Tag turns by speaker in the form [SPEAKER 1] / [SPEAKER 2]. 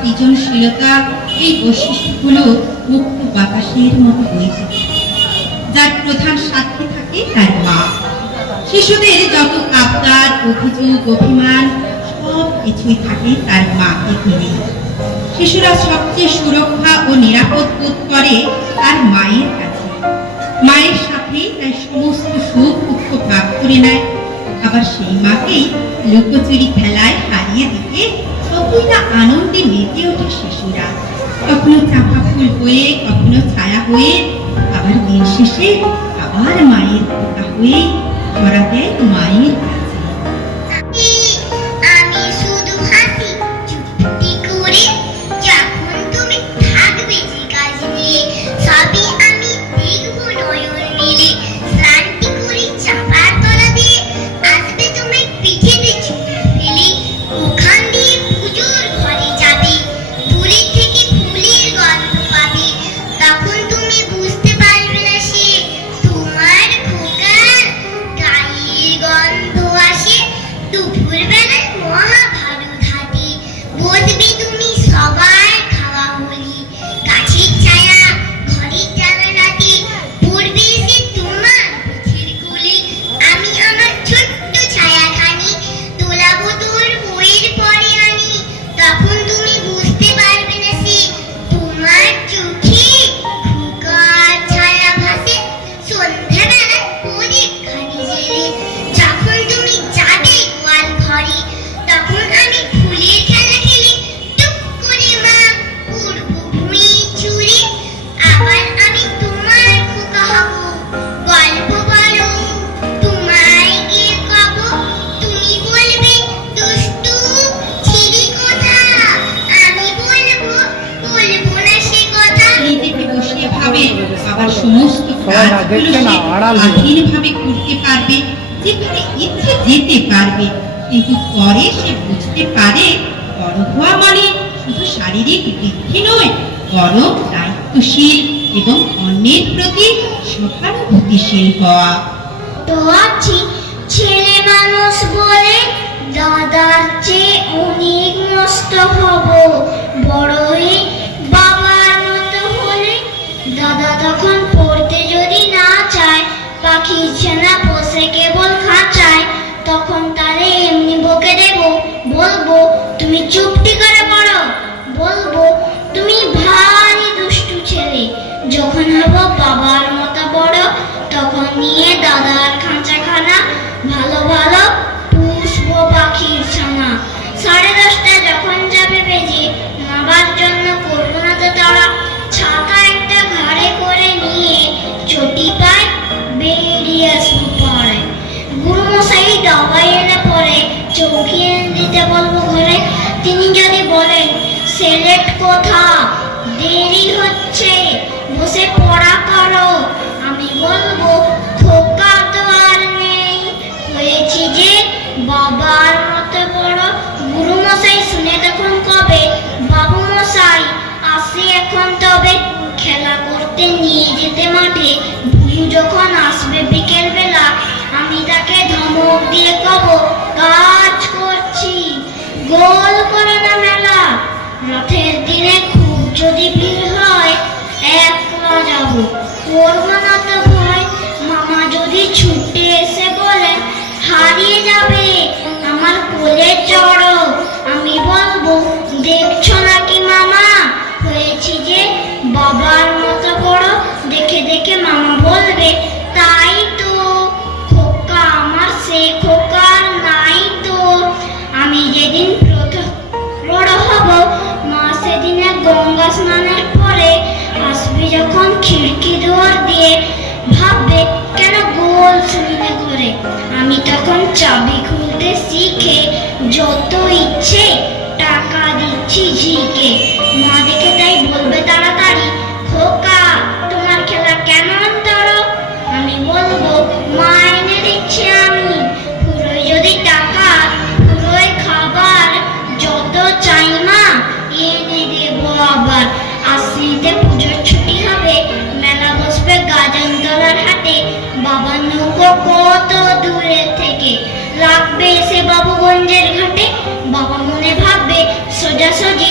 [SPEAKER 1] সৃজনশীলতা এই বৈশিষ্ট্যগুলো মুক্ত বাতাসের মতো বইছে যার প্রধান সাক্ষী থাকে তার মা। শিশুদের যত আবদার, অভিযোগ, অভিমান, সব কিছুই থাকে তার মাকে ঘিরে শিশুরা সবচেয়ে সুরক্ষা ও নিরাপদ বোধ করে তার মায়ের কাছে। মায়ের সাথেই তার সমস্ত সুখ দুঃখ ভাগ করে নেয়। আবার সেই মাকেই লুকোচুরি খেলায় হারিয়ে দিতে কতই না আনন্দে মেতে হয়ে আবার দিন শেষে আবার মায়ের হয়ে ধরাতে মায়ের
[SPEAKER 2] Super সবাই না
[SPEAKER 3] দেখছে না আড়াল
[SPEAKER 1] স্বাধীনভাবে ঘুরতে পারবে যেখানে ইচ্ছে যেতে পারবে কিন্তু পরে সে বুঝতে পারে বড় হওয়া মানে শুধু শারীরিক বৃদ্ধি নয় বরং দায়িত্বশীল এবং অন্যের প্রতি সহানুভূতিশীল হওয়া।
[SPEAKER 2] তো আছি ছেলে মানুষ বলে দাদার চেয়ে অনেক নষ্ট হব বড় বলবো তুমি চুপটি করে सेनेट को तो था। देरी আমি তখন চাবি খুলতে শিখে, যত ইচ্ছে টাকা দিচ্ছি জিকে মা দেখে তাই বলবে তাড়াতাড়ি, খোকা, তোমার খেলা কেন তারো আমি বলব, মা এনে দিচ্ছি আমি। পুরো যদি টাকা, পুরোই খাবার, যত চাই মা, এনে দেব আবার। আসিতে পুজোর ছুটি হবে, মেলা বসবে গাজন তলার হাটে বাবা নৌকো শরীর থেকে। লাগবে সে বাবুগঞ্জের ঘাটে। বাবা মনে ভাববে সোজাসুজি